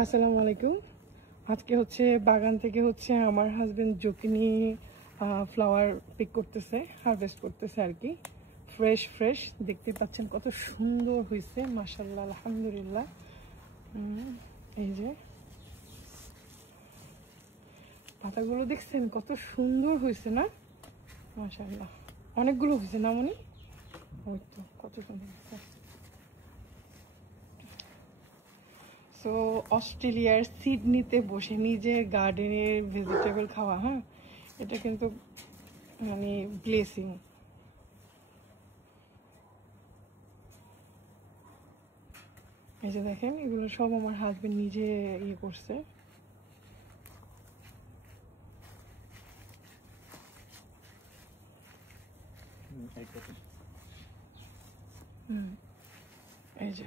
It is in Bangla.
আসসালামু আলাইকুম। আজকে হচ্ছে বাগান থেকে হচ্ছে আমার হাজবেন্ড জুকিনি ফ্লাওয়ার পিক করতেছে, হারভেস্ট করতেছে আর কি। ফ্রেশ ফ্রেশ দেখতে পাচ্ছেন কত সুন্দর হয়েছে, মাশাআল্লাহ, আলহামদুলিল্লাহ। এই যে পাতাগুলো দেখছেন কত সুন্দর হয়েছে না, মাশাআল্লাহ। অনেকগুলো হয়েছে না মনি? ওই তো কত সুন্দর হয়েছে। সো অস্ট্রেলিয়ার সিডনিতে বসে নিজের গার্ডেনের ভেজিটেবল খাওয়া, হ্যাঁ, এটা কিন্তু মানে ব্লেসিং। এই যে দেখেন, এগুলো সব আমার হাজবেন্ড নিজে ইয়ে করছে। এই যে